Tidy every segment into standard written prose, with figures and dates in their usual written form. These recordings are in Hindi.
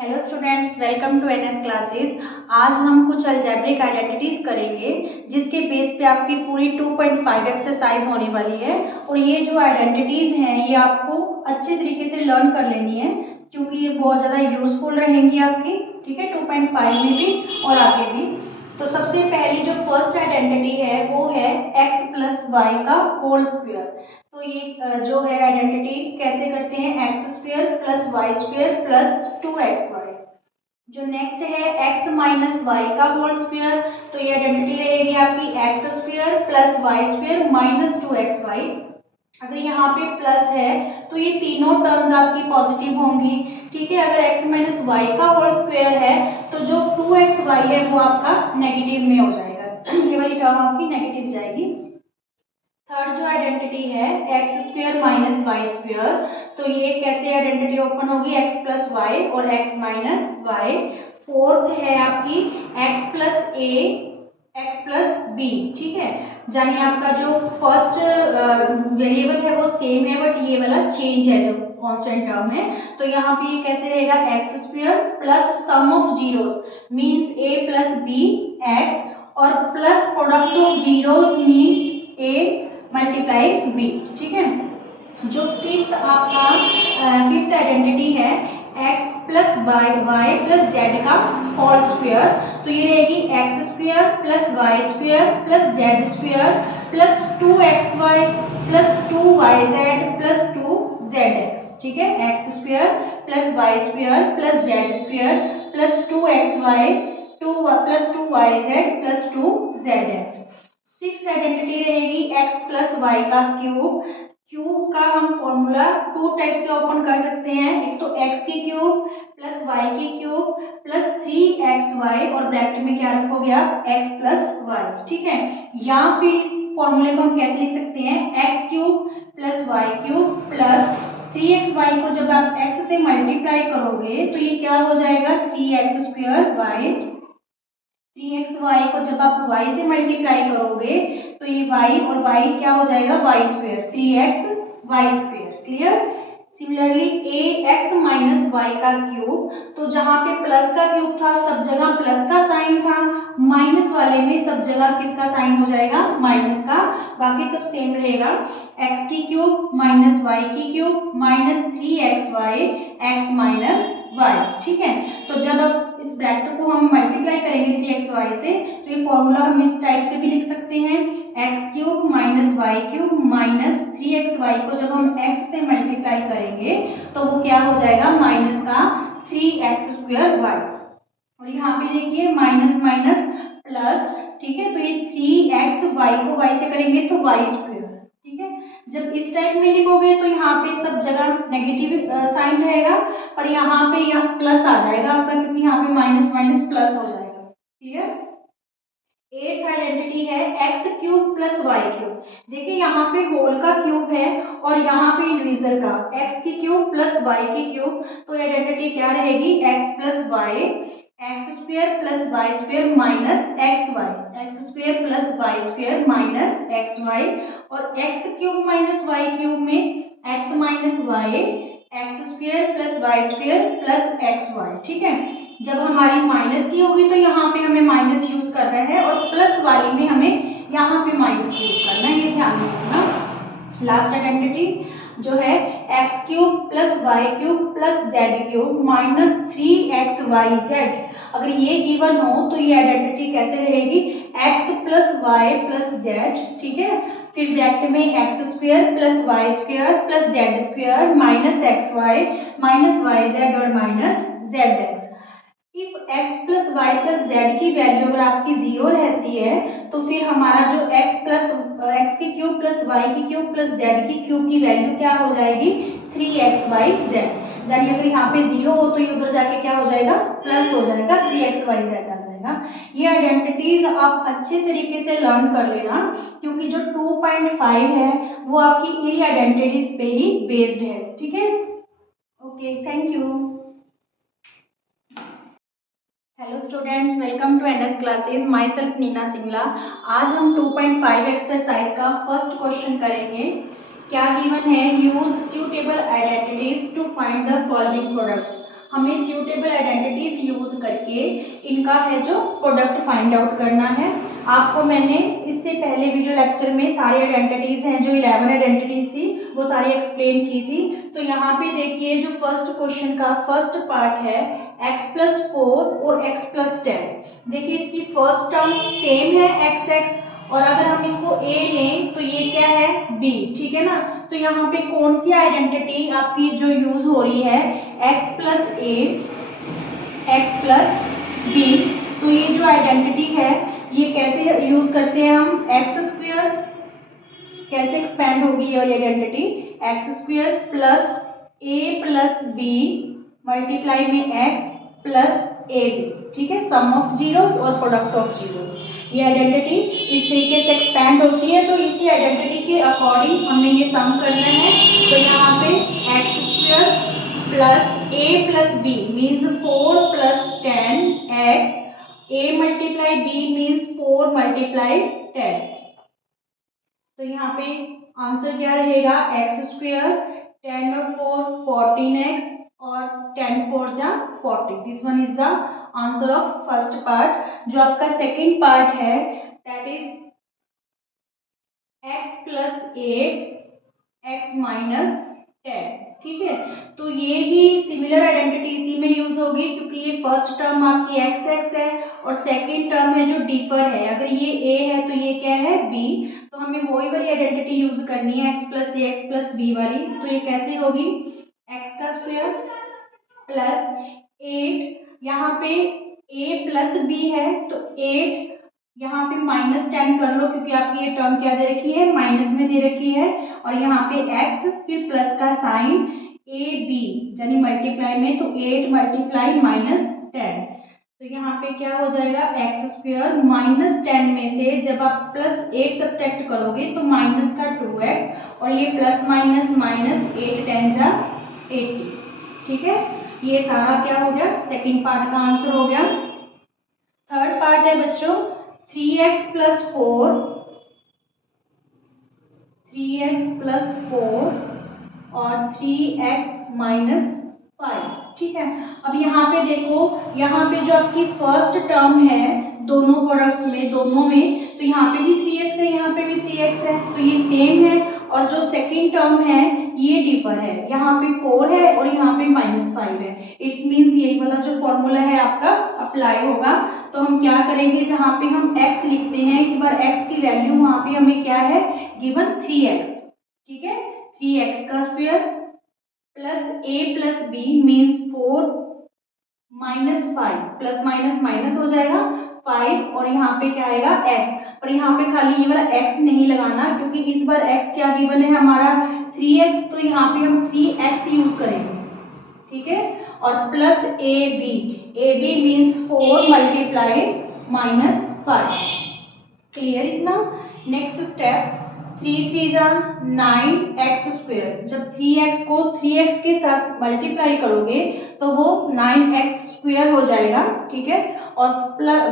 Hello students, welcome to NS classes. आज हम कुछ अलजेब्रिक आइडेंटिटीज करेंगे जिसके बेस पे आपकी पूरी 2.5 एक्सरसाइज होने वाली है। और ये जो आइडेंटिटीज हैं ये आपको अच्छे तरीके से लर्न कर लेनी है क्योंकि ये बहुत ज़्यादा यूजफुल रहेंगी आपकी, ठीक है, 2.5 में भी और आगे भी। तो सबसे पहली जो फर्स्ट आइडेंटिटी है वो है x प्लस वाई का होल स्क्वायर। तो ये जो है आइडेंटिटी कैसे करते हैं, x square plus y square plus 2xy। जो नेक्स्ट है x माइनस वाई का होल स्क्वायर, तो ये आइडेंटिटी रहेगी आपकी x square plus y square minus 2xy। अगर यहाँ पे प्लस है तो ये तीनों टर्म्स आपकी पॉजिटिव होंगी, ठीक है। अगर x माइनस वाई का होल स्क्वायर है तो जो 2xy है वो आपका नेगेटिव में हो जाएगा ये वाली टर्म आपकी नेगेटिव जाएगी। थर्ड जो आइडेंटिटी है x square minus y square, तो ये कैसे आइडेंटिटी ओपन होगी, एक्स प्लस वाई और एक्स माइनस वाई। फोर्थ है आपकी x plus a x plus b, ठीक है। यानी आपका जो फर्स्ट वेरिएबल है वो सेम है बट ये वाला चेंज है जो कांस्टेंट टर्म है। तो यहाँ पे ये कैसे रहेगा, x square plus sum of zeros means a plus b x और plus product of zeros mean a multiply b, ठीक है। जो फिफ्थ आपका फिफ्थ आइडेंटिटी है x plus y plus z का होल स्क्वायर, तो ये रहेगी x square plus y square plus z square plus 2xy plus 2yz plus 2zx, ठीक है। X square plus y square plus z square plus 2xy plus 2yz plus 2zx। Sixth identity रहेगी x प्लस वाई का क्यूब। क्यूब का हम फॉर्मूला टू टाइप से ओपन कर सकते हैं, एक तो x की क्यूब प्लस y की क्यूब प्लस 3xy और ब्रैकेट में क्या रखोगे आप, x प्लस वाई, ठीक है। या फिर इस फॉर्मूले को हम कैसे लिख सकते हैं, x cube plus y cube plus 3xy को जब आप x से मल्टीप्लाई करोगे तो ये क्या हो जाएगा, 3x स्क्वायर वाई। 3xy को जब आप y से मल्टीप्लाई करोगे तो ये y और y क्या हो जाएगा, y square, 3xy square, clear. Similarly a x minus y का क्यूब, तो जहाँ पे प्लस का क्यूब था सब जगह प्लस का साइन था, माइनस वाले में सब जगह किसका साइन हो जाएगा, माइनस का, बाकी सब सेम रहेगा। एक्स की क्यूब माइनस वाई की cube minus 3xy x minus y, ठीक है। तो जब अब इस ब्रैकेट को हम मल्टीप्लाई करेंगे 3xy से तो ये फॉर्मूला हम इस टाइप से भी लिख सकते हैं, x cube minus y cube minus 3xy को जब हम x से मल्टीप्लाई करेंगे तो वो क्या हो जाएगा, माइनस का 3x स्क्वायर वाई। और यहाँ पे देखिए माइनस माइनस प्लस, ठीक है। तो ये 3x वाई को y से करेंगे तो y स्क्वायर, ठीक है। जब इस टाइप में लिखोगे तो यहाँ पे सब जगह नेगेटिव साइन रहेगा और यहाँ पे यहाँ प्लस आ जाएगा आपका क्योंकि यहाँ पे माइनस माइनस प्लस हो जाएगा, क्लियर। एट्थ आइडेंटिटी है x cube plus y cube. देखिए यहाँ पे होल का क्यूब है और यहाँ पे इंडिविजुअल का, एक्स की क्यूब प्लस वाई की क्यूब, तो आइडेंटिटी क्या रहेगी, x plus y x square plus y square minus x y, x square plus y square minus x y. और x cube minus y cube में x minus y x square plus y square plus x y, ठीक है। जब हमारी माइनस की होगी तो यहाँ पे हमें माइनस यूज करना है और प्लस वाली में हमें यहाँ पे माइनस यूज करना है, ये ध्यान रखना। लास्ट आइडेंटिटी जो है x cube plus y cube plus z cube minus 3xyz, अगर ये गिवन हो तो ये आइडेंटिटी कैसे रहेगी, x plus y plus z, ठीक है। फिर ब्रैकेट में x square plus y square plus z square minus x y minus y z और minus z x. If x plus y plus z की वैल्यू अगर आपकी 0 रहती है तो फिर हमारा जो x की क्यूब प्लस वाई की क्यूब प्लस जेड की क्यूब की वैल्यू क्या हो जाएगी, 3xyz। यानी अगर यहाँ पे 0 हो तो ये उधर जाके क्या हो जाएगा, प्लस हो जाएगा, 3xyz आ जाएगा। ये आइडेंटिटीज आप अच्छे तरीके से लर्न कर लेना क्योंकि जो 2.5 है वो आपकी इन्हीं आइडेंटिटीज पे ही बेस्ड है, ठीक है। Okay, thank you. Hello students, welcome to NS classes. Myself Neena Singla. आज हम 2.5 एक्सरसाइज का फर्स्ट क्वेश्चन करेंगे। क्या गिवन है, use suitable identities to find the following products. हमें सूटेबल आइडेंटिटीज यूज करके इनका है जो प्रोडक्ट फाइंड आउट करना है। आपको मैंने इससे पहले वीडियो लेक्चर में सारी आइडेंटिटीज हैं जो 11 आइडेंटिटीज थी वो सारी एक्सप्लेन की थी। तो यहाँ पे देखिए जो फर्स्ट क्वेश्चन का फर्स्ट पार्ट है x+4 और x+10। देखिए इसकी फर्स्ट टर्म सेम है x और अगर हम इसको a लें तो ये क्या है b, ठीक है ना। तो यहाँ पे कौन सी आइडेंटिटी आपकी जो यूज हो रही है x+a x+b। तो ये जो आइडेंटिटी है ये कैसे यूज करते हैं हम, x² कैसे एक्सपेंड होगी ये identity, x² plus a+b multiply में x प्लस ab, ठीक है, सम ऑफ जीरोस और प्रोडक्ट ऑफ जीरोस। ये आइडेंटिटी इस तरीके से एक्सपेंड होती है। तो इसी आइडेंटिटी के अकॉर्डिंग हमें ये सम करना है। तो यहाँ पे x² plus a+b means 4 + 10x, a multiply b means 4 multiply 10। तो यहाँ पे आंसर क्या रहेगा, x², 10 और 4 14x और 10 4 जा 40। This one is the answer of first part. जो आपका सेकेंड पार्ट है दैट इज x+8 x-10, ठीक है। तो ये ही सिमिलर आइडेंटिटी इसी में यूज होगी क्योंकि ये फर्स्ट टर्म आपकी x है और सेकेंड टर्म है जो डिफर है। अगर ये a है तो ये क्या है b, तो हमें वही वाली आइडेंटिटी यूज करनी है x+a x+b वाली। तो ये कैसे होगी, x² प्लस 8, यहाँ पे a+b है तो 8, यहाँ पे -10 कर लो क्योंकि आपकी ये टर्म क्या दे रखी है, माइनस में दे रखी है, और यहाँ पे x फिर प्लस का साइन ab यानी मल्टीप्लाई में, तो 8 मल्टीप्लाई -10। तो यहाँ पे क्या हो जाएगा, x² -10 में से जब आप +8 सब्ट्रैक्ट करोगे तो माइनस का 2x और ये प्लस माइनस माइनस 8 10 जा 80, ठीक है। ये सारा क्या हो गया, सेकंड पार्ट का आंसर हो गया। थर्ड पार्ट है बच्चों 3x+4 और 3x-5, ठीक है। अब यहाँ पे देखो, यहाँ पे जो आपकी फर्स्ट टर्म है दोनों प्रोडक्ट्स में, दोनों में, तो यहाँ पे भी 3x है, यहाँ पे भी 3x है, तो ये सेम है। और जो सेकेंड टर्म है ये डिफर है, यहाँ पे 4 है और यहाँ पे -5 है। इट्स मीन्स यही वाला जो फॉर्मूला है आपका अप्लाई होगा। तो हम क्या करेंगे, जहाँ पे हम x लिखते हैं इस बार x की वैल्यू वहाँ पे हमें क्या है गिवन 3x, ठीक है। 3x² plus a+b means 4 -5 plus minus minus हो जाएगा 5 और यहाँ पे क्या आएगा x, और यहाँ पे खाली ये वाला x नहीं लगाना क्योंकि इस बार x क्या गिवन है हमारा 3x, तो यहाँ पे हम 3x यूज करेंगे, ठीक है। और plus ab means 4 multiply -5, clear इतना। नेक्स्ट स्टेप 3 3 जा 9x², जब 3x को 3x के साथ मल्टीप्लाई करोगे तो वो 9x² हो जाएगा, ठीक है। और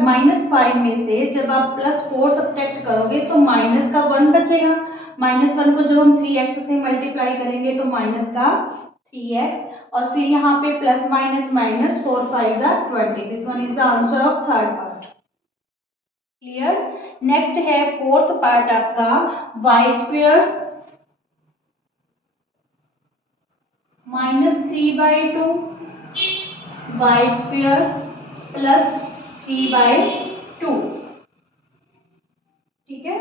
-5 में से जब आप +4 सब्ट्रैक्ट करोगे तो माइनस का 1 बचेगा। -1 को जब हम 3x से मल्टीप्लाई करेंगे तो माइनस का 3x, और फिर यहाँ पे प्लस माइनस माइनस 4 5 जा 20। This one is the answer of third part, clear. Next है फोर्थ पार्ट आपका y² -3/2 y² प्लस 3/2, ठीक है।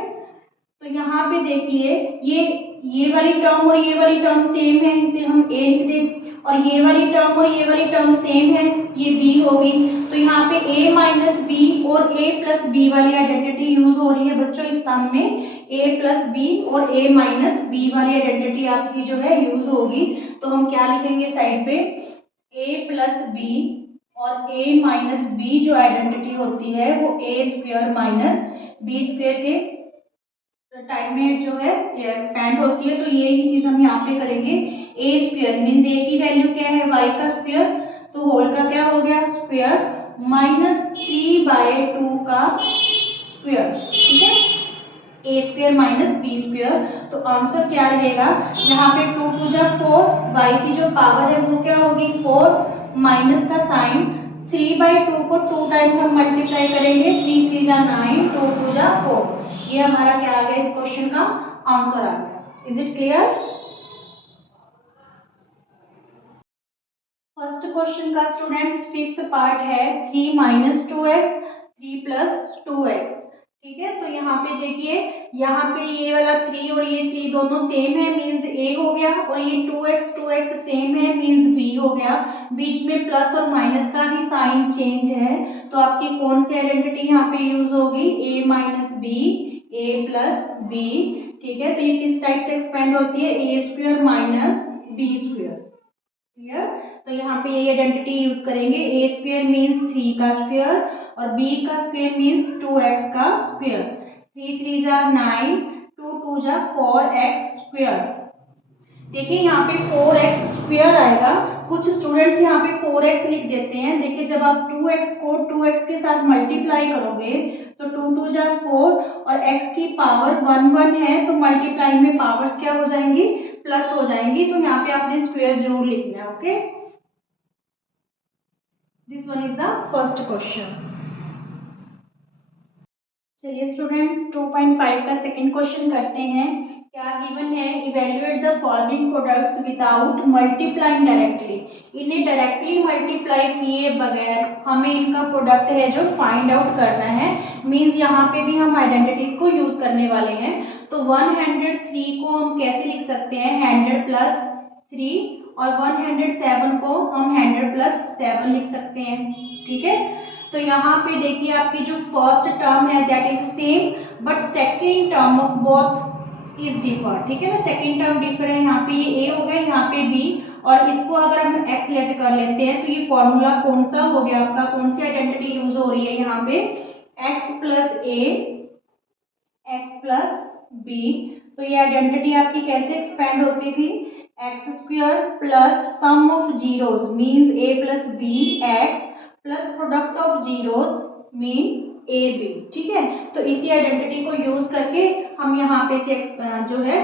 तो यहाँ पे देखिए ये वाली टर्म और ये वाली टर्म सेम है, इसे हम a लिख दें, और ये वाली टर्म और ये वाली टर्म सेम है, ये b होगी। तो यहाँ पे a-b और a+b वाली आइडेंटिटी यूज हो रही है बच्चों इस सम में, a+b और a-b वाली आइडेंटिटी आपकी जो है यूज होगी। तो हम क्या लिखेंगे साइड पे, a+b और a-b जो आइडेंटिटी होती है वो a² b² के टाइम में जो है एक्सपेंड होती है। तो ये ही चीज हम यहाँ पे करेंगे, a² मीन्स a की वैल्यू क्या है y का स्क्वायर, तो होल का क्या हो गया स्क्वायर -3/2 का स्क्वायर, ठीक है, a² b²। तो आंसर क्या रहेगा, यहाँ पे 2 2 जा 4, y की जो पावर है वो क्या होगी 4 माइनस का साइन, 3/2 को 2 टाइम्स हम मल्टीप्लाई करेंगे, 3 3 जा 9, 2 2 जा 4। ये हमारा क्या आ गया, इस क्वेश्चन का आंसर आ गया। Is it clear? First question का स्टूडेंट्स फिफ्थ पार्ट है 3 माइनस 2x 3 प्लस 2x। ठीक है, तो यहाँ पे देखिए, यहाँ पे ये वाला 3 और ये 3 दोनों सेम है, मीन्स a हो गया, और ये 2x सेम है, मीन्स b हो गया। बीच में प्लस और माइनस का ही साइन चेंज है, तो आपकी कौन सी आइडेंटिटी यहाँ पे यूज होगी, a minus b, a plus b. ठीक है, तो ये किस टाइप से एक्सपेंड होती है, a square minus b square. Clear? तो यहाँ पे ये आइडेंटिटी यूज करेंगे, a स्क्वायर मीन्स 3 का स्क्वायर और b का स्क्वायर मीन्स 2x का स्क्वायर। 3 3 जा 9, 2 2 जा 4x स्क्वायर। देखिए यहाँ पे 4x स्क्वायर आएगा, कुछ स्टूडेंट्स यहाँ पे 4x लिख देते हैं। देखिए जब आप 2x को 2x के साथ मल्टीप्लाई करोगे तो 2 2 जा 4 और x की पावर 1 1 है, तो मल्टीप्लाई में पावर्स क्या हो जाएंगी, प्लस हो जाएंगी। तो यहाँ पे आपने स्क्वायर जरूर लिखना है। Okay, this one is the first question. चलिए स्टूडेंट्स 2.5 का सेकंड क्वेश्चन करते हैं। क्या गिवन है, evaluate the following products without multiplying directly. इन्हें डायरेक्टली मल्टीप्लाई किए बगैर हमें इनका प्रोडक्ट है जो फाइंड आउट करना है। मींस यहाँ पे भी हम आइडेंटिटीज को यूज करने वाले हैं। तो 103 को हम कैसे लिख सकते हैं, 100 प्लस 3, और 107 को हम 100 प्लस 7 लिख सकते हैं। ठीक है, तो यहाँ पे देखिए आपकी जो फर्स्ट टर्म है that is same, but second term of both is differ. ठीक है ना, सेकेंड टर्म डिफर है, यहाँ पे ये a हो गया, यहाँ पे b, और इसको अगर हम x लेट कर लेते हैं तो ये फॉर्मूला कौन सा हो गया आपका, कौन सी आइडेंटिटी यूज हो रही है यहाँ पे, x plus a x plus b। तो ये आइडेंटिटी आपकी कैसे एक्सपेंड होती थी, x square plus sum of zeros means a plus b x plus product of zeros mean a b. ठीक है, तो इसी आइडेंटिटी को यूज करके हम यहाँ पे से जो है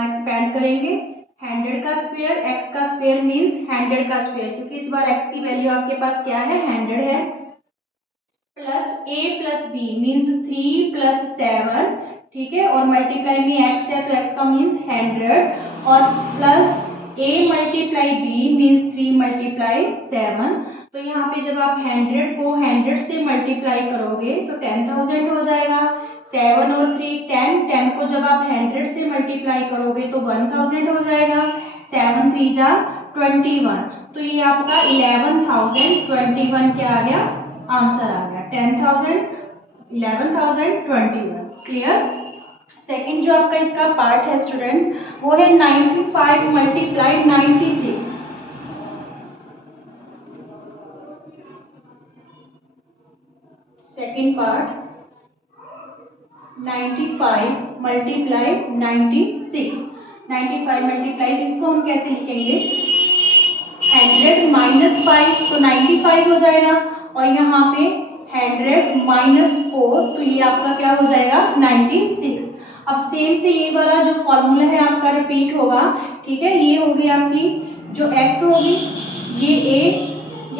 एक्सपेंड करेंगे। 100 का स्क्वायर, x का स्क्वायर मीन्स 100 का स्क्वायर, क्योंकि इस बार x की वैल्यू आपके पास क्या है, 100 है, plus a plus b means 3 plus 7। ठीक है, और मल्टीप्लाई में x है तो x का मीन्स 100, और plus a multiply b means 3 multiply 7। तो यहाँ पे जब आप 100 को 100 से मल्टीप्लाई करोगे तो 10,000 हो जाएगा। 7 और 3 10, 10 को जब आप 100 से मल्टीप्लाई करोगे तो 1000 हो जाएगा। 7 3 जा 21, तो ये आपका 11,021 क्या आ गया, आंसर आ गया 10,000 11,021। क्लियर? सेकंड जो आपका इसका पार्ट है स्टूडेंट्स वो है 95 multiply 96। Second part 95 multiply 96। 95 multiply, इसको हम कैसे लिखेंगे, 100 माइनस 5 तो 95 हो जाएगा, और यहाँ पे 100 माइनस 4 तो ये आपका क्या हो जाएगा, 96। अब सेम से ये वाला जो फॉर्मूला है आपका रिपीट होगा। ठीक है, ये होगी आपकी जो x होगी, ये a,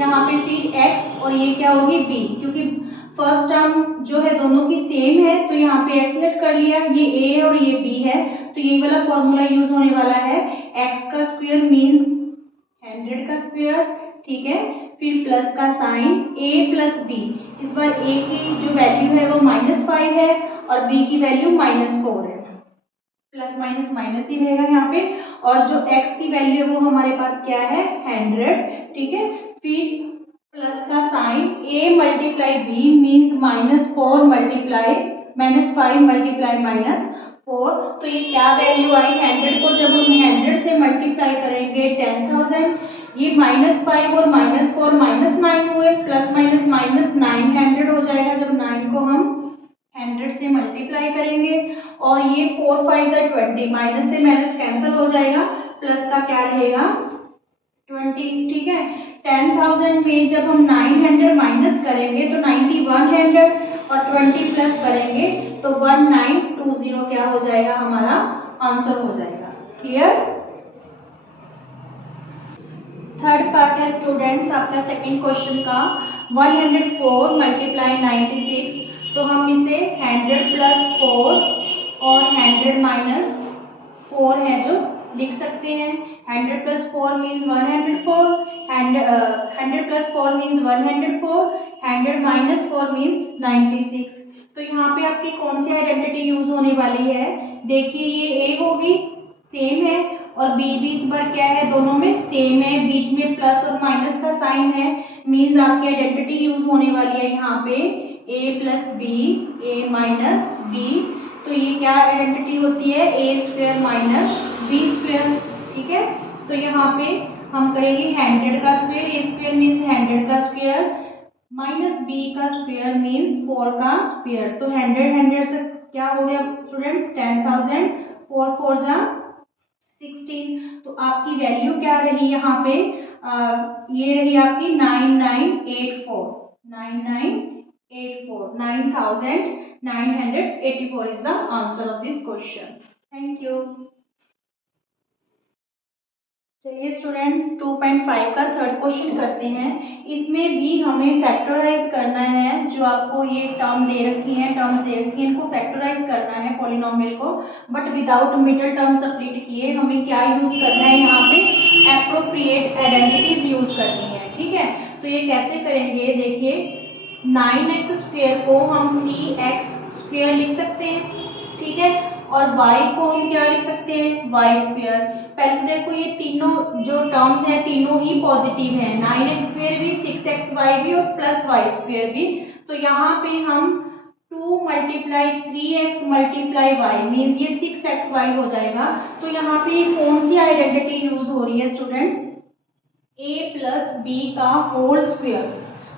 यहाँ पे फिर x, और ये क्या होगी b, क्योंकि फर्स्ट टर्म जो है दोनों की सेम है तो यहाँ पे x लेट कर लिया, ये a है और ये b है, तो ये वाला फॉर्मूला यूज होने वाला है, x का स्क्वायर मीन्स 100 का स्क्वायर। ठीक है, फिर प्लस का साइन, a प्लस b, इस बार a की जो वैल्यू है वो -5 है और b की वैल्यू -4 है, प्लस माइनस माइनस ही रहेगा यहाँ पे, और जो x की वैल्यू है वो हमारे पास क्या है, 100। ठीक है, फिर प्लस का sign, a multiply b means -4 multiply -5 multiply -4, तो ये क्या वैल्यू आई, 100 को जब हम 100 से मल्टीप्लाई करेंगे 10,000, ये -5 और -4 -9 हुए, प्लस माइनस माइनस 900 हो जाएगा जब 9 को हम 100 से मल्टीप्लाई करेंगे, और ये 4 5 जा 20, माइनस से माइनस कैंसिल हो जाएगा, प्लस का क्या रहेगा 20। ठीक है, 10,000 में जब हम 900 माइनस करेंगे तो 9100, और 20 प्लस करेंगे तो 1920 क्या हो जाएगा, हमारा आंसर हो जाएगा। क्लियर? थर्ड पार्ट है स्टूडेंट्स आपका सेकंड क्वेश्चन का 104 मल्टीप्लाई 96। तो हम इसे 100 प्लस 4 और 100 माइनस 4 है जो लिख सकते हैं। 100 plus 4 means 104, 100 plus 4 means 104, 100 minus 4 means 96। तो यहाँ पे आपकी कौन सी आइडेंटिटी यूज होने वाली है? देखिए ये ए होगी, सेम है, और बी भी इस बार क्या है, दोनों में सेम है, बीच में प्लस और माइनस का साइन है, मीन्स आपकी आइडेंटिटी यूज होने वाली है यहाँ पे ए प्लस बी, ए माइनस बी। तो ये क्या आइडेंटिटी होती है? ए स्क्वायर माइनस बी स्क्वायर। ठीक है, तो यहाँ पे हम करेंगे 100 का स्क्वायर, ए स्क्वायर मीन्स 100 का स्क्वायर, माइनस बी का स्क्वायर मीन्स 4 का स्क्वायर। तो 100 से क्या हो गया स्टूडेंट्स? 10,000, 4 4 जा 16। तो आपकी वैल्यू क्या रही यहाँ पे? ये रही आपकी 9984, 9984, 9984 is the answer of this question. Thank you. चलिए स्टूडेंट्स 2.5 का थर्ड क्वेश्चन करते हैं। इसमें भी हमें फैक्टराइज करना है। जो आपको ये टर्म दे रखी है, टर्म्स दे रखी है, इनको फैक्टराइज करना है पॉलिनोमियल को, but without middle term subtract किए। हमें क्या यूज करना है यहाँ पे? एप्रोप्रिएट आइडेंटिटीज यूज करनी है। ठीक है, तो ये कैसे करेंगे? देखिए 9x स्क्वायर को हम 3x स्क्वायर लिख सकते हैं। ठीक है, और y को हम क्या लिख सकते हैं? y square. पहले तो देखो ये तीनों जो टर्म्स हैं तीनों ही पॉजिटिव हैं, 9x स्क्वायर भी, 6xy भी और प्लस y स्क्वायर भी। तो यहाँ पे हम 2 multiply 3x multiply y means ये 6xy हो जाएगा। तो यहाँ पे कौन सी आइडेंटिटी यूज हो रही है स्टूडेंट्स? a प्लस बी का होल स्क्वायर।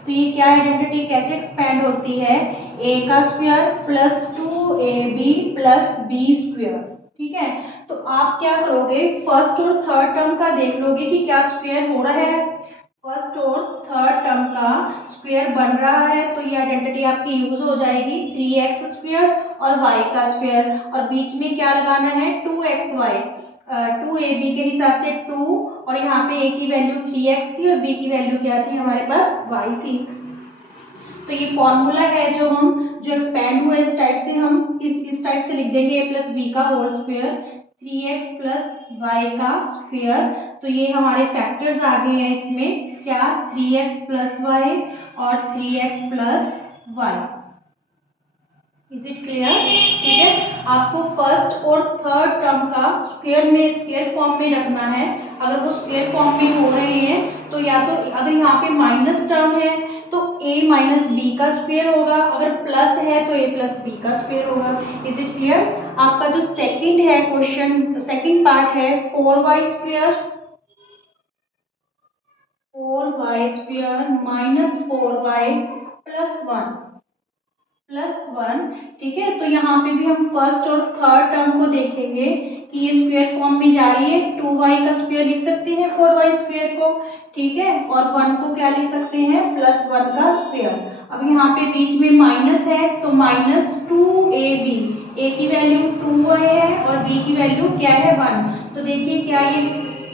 तो ये क्या आइडेंटिटी कैसे एक्सपेंड होती है? a का square plus 2ab plus b square. ठीक है, तो आप क्या करोगे? फर्स्ट और थर्ड टर्म का देख लोगे कि क्या स्क्वायर हो रहा है। फर्स्ट और थर्ड टर्म का स्क्वायर बन रहा है, तो ये आइडेंटिटी आपकी यूज हो जाएगी 3x स्क्वायर और y का स्क्वायर, और बीच में क्या लगाना है? 2xy, 2ab के हिसाब से 2, और यहाँ पे a की वैल्यू 3x थी और b की वैल्यू क्या थी? हमारे पास y थी। तो ये फॉर्मूला है जो एक्सपेंड हुआ इस टाइप से हम इस टाइप से लिख देंगे a प्लस बी का whole square 3x plus y का स्क्वायर। तो ये हमारे फैक्टर्स आ गए हैं इसमें, क्या? 3x प्लस वाई और 3x plus y. Is it clear? ठीक है, आपको फर्स्ट और थर्ड टर्म का स्क्वायर फॉर्म में रखना है। अगर वो स्क्वायर फॉर्म में हो रहे हैं तो या तो अगर यहाँ पे माइनस टर्म है तो a माइनस बी का स्क्वायर होगा, अगर प्लस है तो a प्लस बी का स्क्वायर होगा। Is it clear? आपका जो सेकंड है क्वेश्चन, सेकंड पार्ट है 4y square, 4y square minus 4y plus 1। ठीक है, तो यहाँ पे भी हम फर्स्ट और थर्ड टर्म को देखेंगे कि ये स्क्वायर फॉर्म में जा रही है। 2y का स्क्वायर लिख सकते हैं 4y स्क्वायर को। ठीक है, और 1 को क्या लिख सकते हैं? प्लस 1 का स्क्वायर। अब यहाँ पे बीच में माइनस है तो माइनस 2ab, a की वैल्यू 2y है और b की वैल्यू क्या है? 1। तो देखिए क्या ये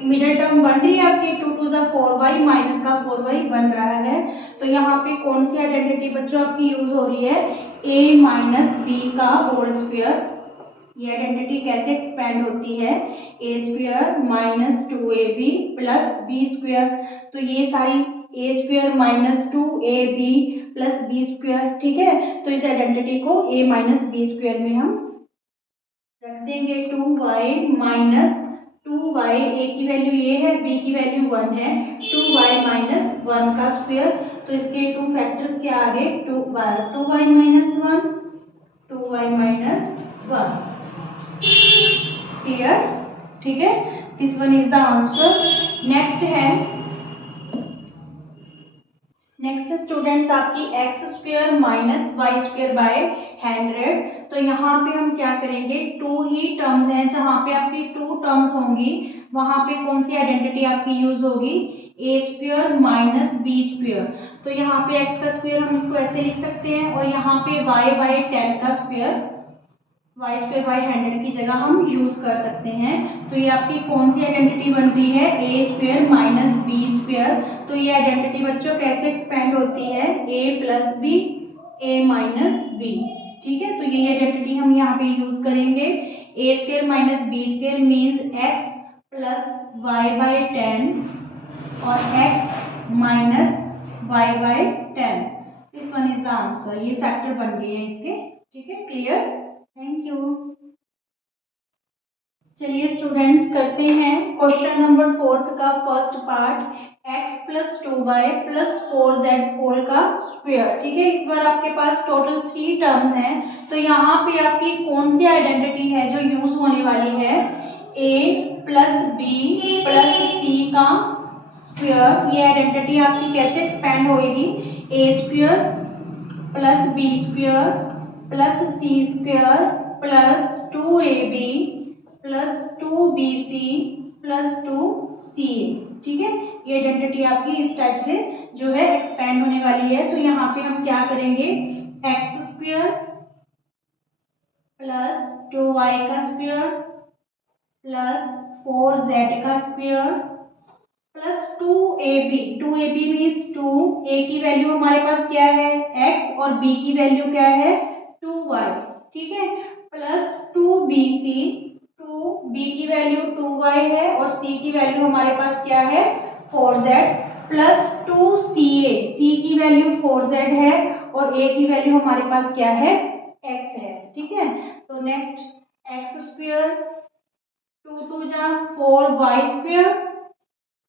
मिडल टर्म बन रही है आपकी, 2 2 जा 4y माइनस का 4y बन रहा है। तो यहाँ पे कौन सी आइडेंटिटी बच्चों आपकी यूज हो रही है? a माइनस बी का होल स्क्वायर। ये आइडेंटिटी कैसे एक्सपेंड होती है? a square minus 2ab plus b square. तो ये सारी a square minus 2ab plus b square. ठीक है, तो इस आइडेंटिटी को a माइनस बी स्क्वायर में हम रख देंगे। 2y माइनस 2y, a की वैल्यू ये है, b की वैल्यू 1 है, 2y माइनस 1 का स्क्वायर। तो इसके टू फैक्टर्स क्या आ गए? 2y minus 1, 2y minus 1। Clear? ठीक है, this one is the answer. Next students आपकी x square minus y square by 100। तो यहाँ पे हम क्या करेंगे? 2 ही टर्म्स हैं, जहाँ पे आपकी 2 टर्म्स होंगी वहाँ पे कौन सी आइडेंटिटी आपकी यूज होगी? A square minus b square. तो यहाँ पे एक्स का स्क्वायर हम इसको ऐसे लिख सकते हैं, और यहाँ पे वाई बाय 10 का स्क्वायर, वाई स्क्वायर बाय 100 की जगह हम यूज कर सकते हैं। तो ये आपकी कौन सी आइडेंटिटी बन रही है, ए स्क्वायर माइनस बी स्क्वायर। तो ये आइडेंटिटी बच्चों कैसे एक्सपेंड होती है, ए प्लस बी, ए माइनस बी। ठीक है, तो ये आइडेंटिटी हम यहाँ पे यूज करेंगे। A square minus b square means x plus y by 10 और x minus y by 10। This one is the answer. ये फैक्टर बन गए हैं इसके। ठीक है, क्लियर, थैंक यू। चलिए स्टूडेंट्स करते हैं क्वेश्चन नंबर 4 का first part, x plus 2y plus 4z whole का स्क्वायर। ठीक है, इस बार आपके पास टोटल 3 टर्म्स हैं, तो यहाँ पे आपकी कौन सी आइडेंटिटी है जो यूज होने वाली है, a plus b plus c का स्क्वायर। ये आइडेंटिटी आपकी कैसे एक्सपेंड होगी, a square plus b square plus c square plus 2ab plus 2bc plus 2ca। ठीक है, ये आइडेंटिटी आपकी इस टाइप से जो है एक्सपेंड होने वाली है। तो यहाँ पे हम क्या करेंगे, एक्स स्क्वायर प्लस 2y का स्क्वायर प्लस 4z का square plus 2ab means 2, a की वैल्यू हमारे पास क्या है x और b की वैल्यू क्या है 2y। ठीक है, प्लस 2bc, 2b की वैल्यू 2y है और c की वैल्यू हमारे पास क्या है 4z प्लस 2ca, c की वैल्यू 4z है और a की वैल्यू हमारे पास क्या है x है। ठीक है, तो नेक्स्ट एक्स स्क्वायर 2 2 जा 4y स्क्वायर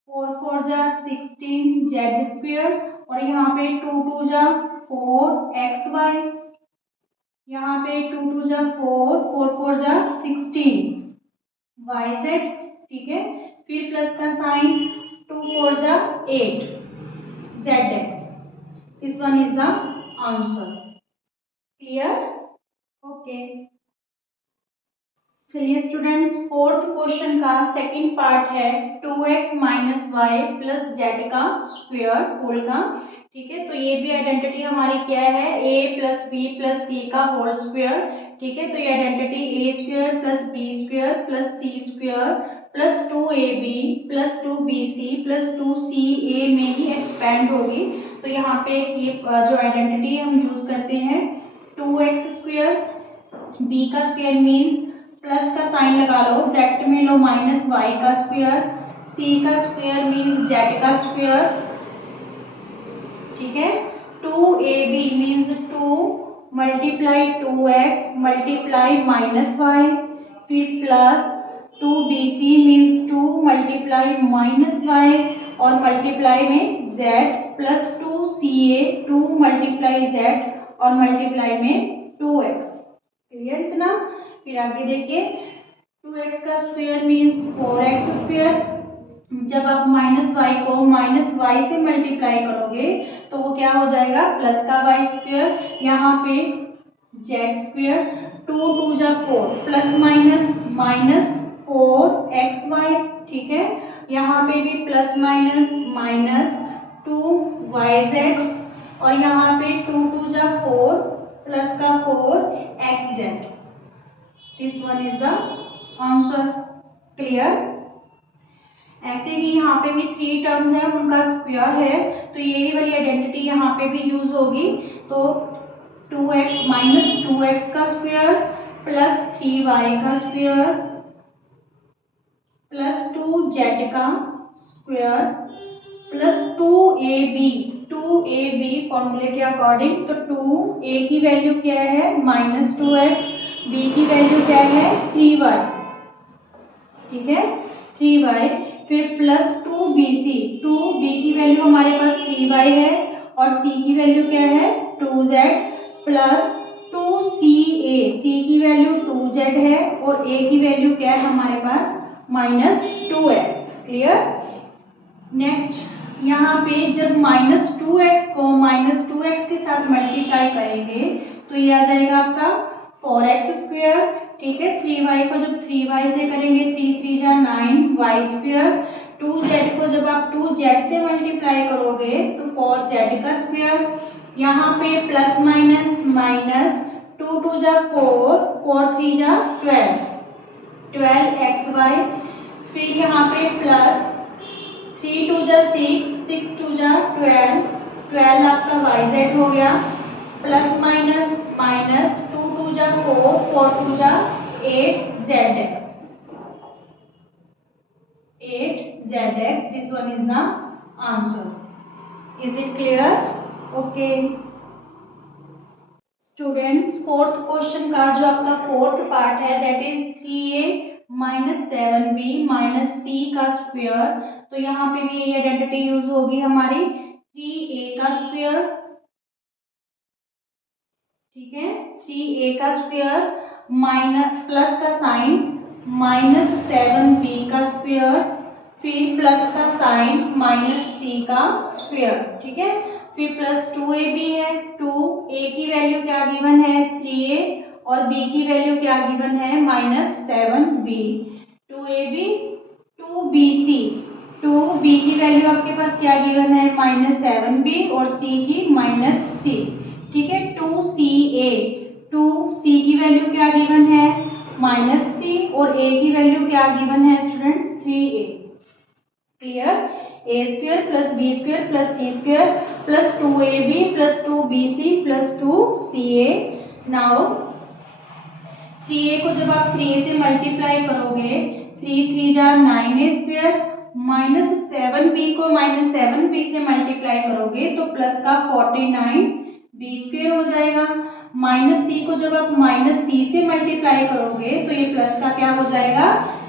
4 4 जा 16 जेड स्क्वायर और यहाँ पे 2 2 जा 4xy, यहाँ पे 2 2 जा 4 4 4 जा 16 yz। ठीक है, फिर प्लस का साइन 2 4 जा 8 zx। This one is the answer. Clear, okay. चलिए स्टूडेंट्स फोर्थ क्वेश्चन का सेकंड पार्ट है 2x minus y plus z का स्क्वायर होल का। ठीक है, तो ये भी आइडेंटिटी हमारी क्या है, a plus b plus c का होल स्क्वायर। ठीक है, तो ये identity a square plus b square plus c square plus 2ab plus 2bc plus 2ca में ही एक्सपेंड होगी। तो यहाँ पे ये जो आइडेंटिटी हम यूज करते हैं 2x स्क्वायर, b का स्क्वायर मीन्स प्लस का साइन लगा लो, ब्रैकेट में लो माइनस वाई का स्क्वायर, सी का स्क्वायर मीन्स जेड का स्क्वायर। ठीक है, 2ab means 2 multiply 2x multiply minus y, फिर plus 2bc means 2 multiply minus y और मल्टीप्लाई में z plus 2ca 2 multiply z और मल्टीप्लाई में 2x। क्लियर इतना, फिर आगे देखिए 2x का स्क्वायर मीन्स 4x स्क्वायर। जब आप माइनस वाई को माइनस वाई से मल्टीप्लाई करोगे तो वो क्या हो जाएगा प्लस का वाई स्क्वायर, यहाँ पे जेड स्क्वायर 2 2 जा 4 प्लस माइनस माइनस 4xy। ठीक है, यहाँ पे भी प्लस माइनस माइनस 2yz और यहाँ पे 2 2 जा 4 प्लस का 4xz। This one is the answer. Clear, ऐसे ही यहाँ पे भी 3 टर्म्स है उनका स्क्वायर है, तो यही वाली आइडेंटिटी यहाँ पे भी यूज होगी। तो 2x माइनस 2x का स्क्वायर प्लस 3y का स्क्वायर प्लस 2z का स्क्वायर प्लस 2ab फॉर्मूले के अकॉर्डिंग। तो 2a की वैल्यू क्या है माइनस 2x, b की वैल्यू क्या है 3y। ठीक है, 3y, फिर प्लस 2bc, 2b की वैल्यू हमारे पास 3y है और c की वैल्यू क्या है 2z प्लस 2ca, c की वैल्यू 2z है और a की वैल्यू क्या है हमारे पास माइनस 2x। क्लियर, नेक्स्ट यहाँ पे जब माइनस 2x को माइनस 2x के साथ मल्टीप्लाई करेंगे तो ये आ जाएगा आपका 4x स्क्वायर। ठीक है, 3y को जब 3y से करेंगे 3 3 जा 9y स्क्वायर, 2z को जब आप 2z से मल्टीप्लाई करोगे तो 4z का स्क्वायर, यहाँ पे प्लस माइनस माइनस 2 2 जा 4 4 3 जा 12 12xy फिर यहाँ पे प्लस 3 2 जा 6, 6 2 जा 12, 12 आपका वाई जेड हो गया, प्लस माइनस माइनस 2 2 जा 4, 4 2 जा 8 z x, 8 z x. This one is the answer. Is it clear? Okay students, fourth question का जो आपका फोर्थ पार्ट है that is 3a minus 7b minus c का स्क्वायर. तो यहाँ पे भी ये आइडेंटिटी यूज होगी हमारी 3a का स्क्वायर, ठीक है, 3a का स्क्वायर माइनस प्लस का साइन माइनस 7b का स्क्वायर, फिर प्लस का साइन माइनस सी का स्क्वायर, ठीक है. फिर प्लस 2ab है, 2a की वैल्यू क्या गिवन है 3a और b की वैल्यू क्या गिवन है minus 7b. 2ab 2bc, 2b की वैल्यू आपके पास क्या गिवन है माइनस 7b और c की माइनस c, ठीक है. 2ca, 2c की वैल्यू क्या गिवन है माइनस c और a की वैल्यू क्या गिवन है students 3a. Clear? A square plus b square plus c square plus 2ab plus 2bc plus 2ca. Now 3a को जब आप 3a से मल्टीप्लाई करोगे 3 3 जा 9a स्क्वायर माइनस 7b को माइनस 7b से मल्टीप्लाई करोगे तो प्लस का 49b स्क्वायर हो जाएगा. माइनस सी को जब आप माइनस सी से मल्टीप्लाई करोगे तो ये प्लस का क्या हो जाएगा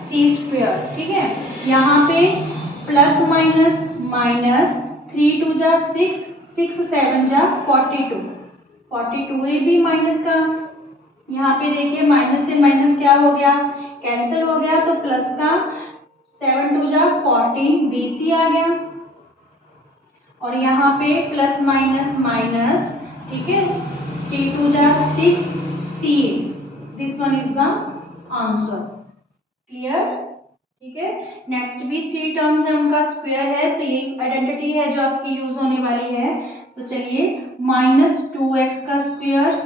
सी स्क्वायर, ठीक है. यहाँ पे प्लस माइनस माइनस 3 2 जा 6, 6 7 जा 42, 42ab माइनस का, यहाँ पे देखिए माइनस से माइनस क्या हो गया कैंसिल हो गया तो प्लस का 7 2 जा 14 bc आ गया और यहाँ पे प्लस माइनस माइनस, ठीक है, 3 2 जा 6 ca. This one is the answer. Clear? ठीक है. नेक्स्ट भी 3 टर्म्स है उनका स्क्वायर है तो ये आइडेंटिटी है जो आपकी यूज होने वाली है. तो चलिए माइनस 2x का स्क्वायर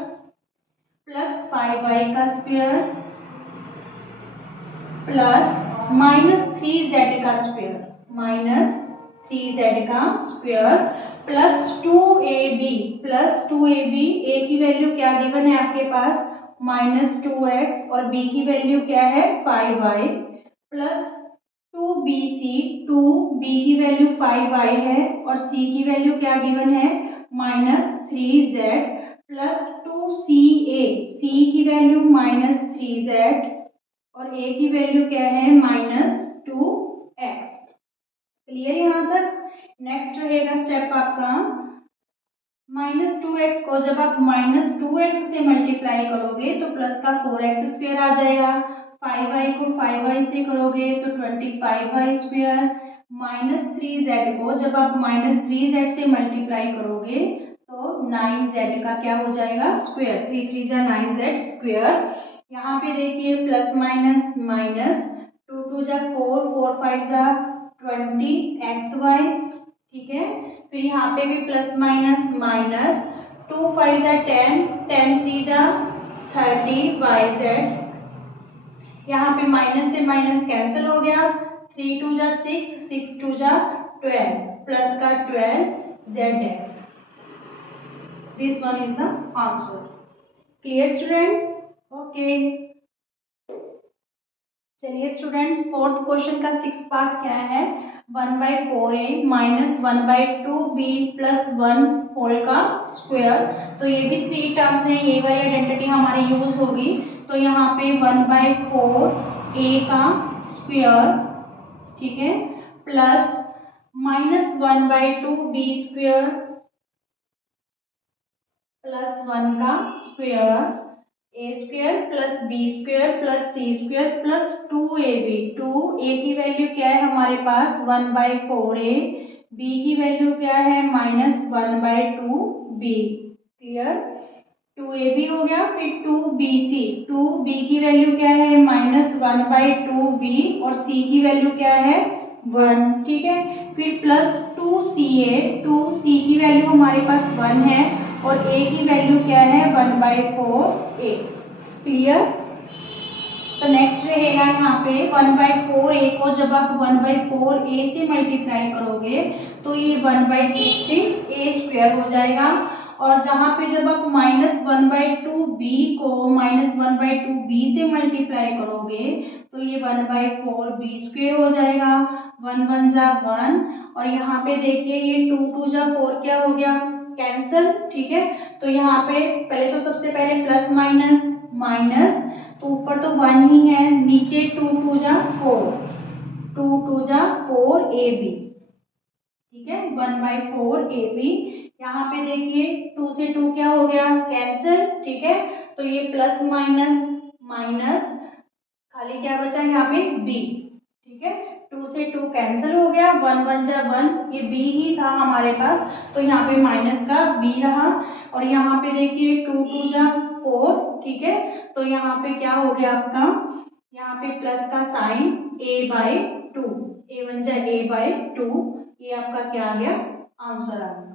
प्लस 5y का स्क्वायर प्लस माइनस 3z का स्क्वायर, माइनस 3z का square plus 2ab, plus 2ab, a की वैल्यू क्या गिवन है आपके पास माइनस 2x और b की वैल्यू क्या है 5y प्लस 2bc, 2b की वैल्यू 5y है और c की वैल्यू क्या गिवन है minus 3z plus 2ca, c की वैल्यू माइनस 3z और a की वैल्यू क्या है माइनस 2x. क्लियर यहाँ तक? नेक्स्ट रहेगा स्टेप आपका माइनस 2x को जब आप माइनस 2x से मल्टीप्लाई करोगे तो प्लस का 4x स्क्वायर आ जाएगा. 5y को 5y से करोगे तो 25y स्क्वायर, माइनस 3z को जब आप माइनस 3z से मल्टीप्लाई करोगे तो 9z का क्या हो जाएगा स्क्वायर, 3 3 जा 9z स्क्वायर. यहाँ पे देखिए प्लस माइनस माइनस 2 2 जा 4, 4 5 जा 20xy, ठीक है. फिर यहाँ पे भी प्लस माइनस माइनस 2 5 जा 10, 10 3 जा 30yz. यहाँ पे माइनस से माइनस कैंसिल हो गया, 3 2 जा 6, 6 2 जा 12 प्लस का 12zx. This one is the answer. Clear students? Okay चलिए स्टूडेंट्स, फोर्थ क्वेश्चन का 6 पार्ट क्या है 1/4a minus 1/2b plus 1 whole का स्क्वायर. तो ये भी 3 टर्म्स हैं, ये वाली आइडेंटिटी हमारी यूज होगी. तो यहाँ पे 1/4a का स्क्वायर, ठीक है, plus minus 1/2b square plus 1 का square, a square plus b square plus c square plus 2ab. 2a की वैल्यू क्या है हमारे पास 1/4a, b की वैल्यू क्या है माइनस 1/2b. क्लियर? 2ab हो गया. फिर 2bc, 2b की वैल्यू क्या है माइनस 1/2b और c की वैल्यू क्या है 1, ठीक है. फिर प्लस 2ca, 2c की वैल्यू हमारे पास 1 है और a की वैल्यू क्या है 1/4a. क्लियर? तो नेक्स्ट रहेगा यहाँ पे 1/4a को जब आप 1/4a से मल्टीप्लाई करोगे तो ये 1/16a² हो जाएगा। और जहाँ पे जब आप -1/2b को -1/2b से मल्टीप्लाई करोगे तो ये 1/4b² हो जाएगा। 1 1 जा 1 और यहाँ पे देखिए ये 2 2 जा 4 क्या हो गया, कैंसल। ठीक है, तो यहाँ पे पहले तो सबसे पहले प्लस माइनस माइनस, तो ऊपर तो 1 ही है, नीचे 2 2 जा 4, 2 2 जा 4ab। ठीक है, 1/4ab। यहाँ पे देखिए 2 से 2 क्या हो गया, कैंसिल। ठीक है, तो ये प्लस माइनस माइनस, खाली क्या बचा यहाँ पे b। ठीक है, 2 से 2 कैंसिल हो गया, 1 1 जा 1, ये b ही था हमारे पास, तो यहाँ पे माइनस का b रहा। और यहाँ पे देखिए 2 2 जा 4। ठीक है, तो यहाँ पे क्या हो गया आपका, यहाँ पे प्लस का साइन a/2, a1 जा a/2, ये आपका क्या आ गया, आंसर आ गया।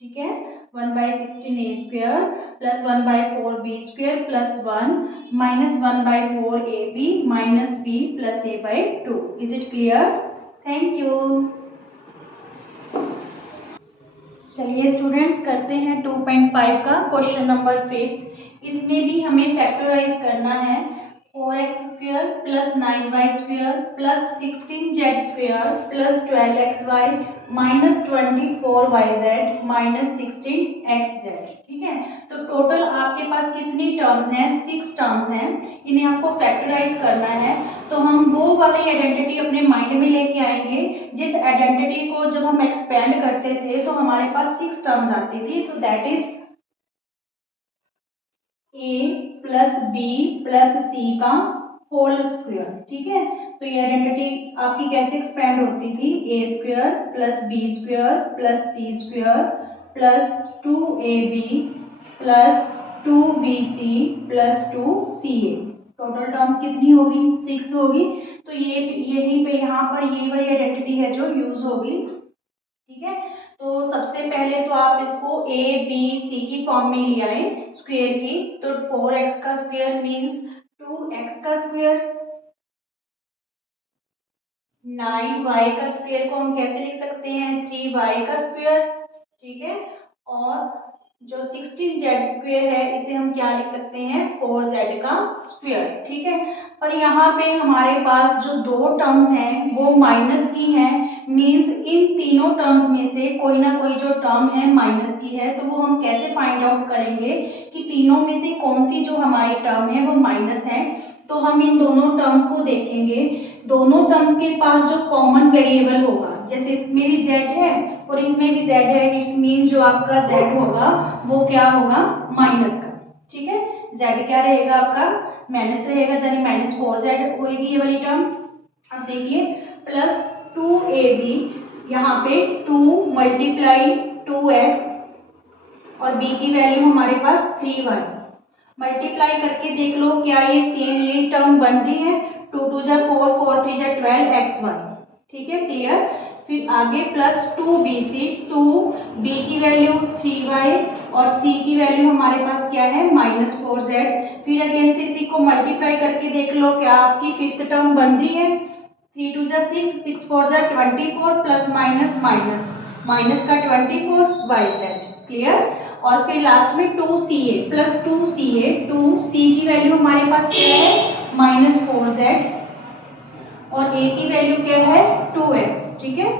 ठीक है, 1/16a² plus 1/4b² plus 1 minus 1/4ab minus b plus a/2। Is it clear? Thank you. चलिए स्टूडेंट्स, करते हैं 2.5 का क्वेश्चन नंबर 5। इसमें भी हमें फैक्टराइज करना है। 4x² plus 9y² plus 16z² plus 12xy minus 24yz minus 16xz। ठीक है, तो टोटल आपके पास कितनी टर्म्स हैं, 6 टर्म्स हैं, इन्हें आपको फैक्टराइज करना है। तो हम वो वाली आइडेंटिटी अपने माइंड में लेके आएंगे जिस आइडेंटिटी को जब हम एक्सपेंड करते थे तो हमारे पास 6 टर्म्स आती थी। तो that is a plus b plus c का होल स्क्वायर। ठीक है, तो ये आइडेंटिटी आपकी कैसे एक्सपेंड होती थी, a² plus b² plus c² plus 2ab plus 2bc plus 2ca। Total terms कितनी होगी, 6 होगी। तो ये यहीं पे यहाँ पर ये वाली आइडेंटिटी है जो यूज होगी। ठीक है, तो सबसे पहले तो आप इसको a b c की फॉर्म में ले आए स्क्वायर की। तो 4x का स्क्वायर मीन्स 2x का स्क्वायर, 9y का स्क्वायर को हम कैसे लिख सकते हैं, 3y का स्क्वायर। ठीक है, और जो 16z² है इसे हम क्या लिख सकते हैं, 4z का स्क्वायर। ठीक है, पर यहाँ पे हमारे पास जो दो टर्म्स हैं वो माइनस की हैं, मीन्स इन तीनों टर्म्स में से कोई ना कोई जो टर्म है माइनस की है। तो वो हम कैसे फाइंड आउट करेंगे कि तीनों में से कौन सी जो हमारी टर्म है वो माइनस है। तो हम इन दोनों टर्म्स को देखेंगे, दोनों टर्म्स के पास जो कॉमन वेरिएबल होगा, जैसे इसमें भी z है और इसमें भी z है, इट्स मीन्स जो आपका z होगा वो क्या होगा, माइनस का। ठीक है, z क्या रहेगा आपका, माइनस रहेगा, यानी -4z होगी ये वाली टर्म। अब देखिए प्लस 2ab, यहाँ पे 2 मल्टीप्लाई 2x और b की वैल्यू हमारे पास 3y, मल्टीप्लाई करके देख लो क्या ये सेम ये टर्म बन रही है, 2 2 जा 4, 4 3 जा 12xy। ठीक है, क्लियर। फिर आगे प्लस 2bc, 2b की वैल्यू 3y और c की वैल्यू हमारे पास क्या है, -4z। फिर अगेन से इसी को मल्टीप्लाई करके देख लो क्या आपकी फिफ्थ टर्म बन रही है, 3 2 जा 6, 6 4 जा 24 प्लस माइनस माइनस माइनस का 24yz। क्लियर। और फिर लास्ट में 2ca प्लस 2ca, 2c की वैल्यू हमारे पास क्या है, -4z और a की वैल्यू क्या है, 2x। ठीक है,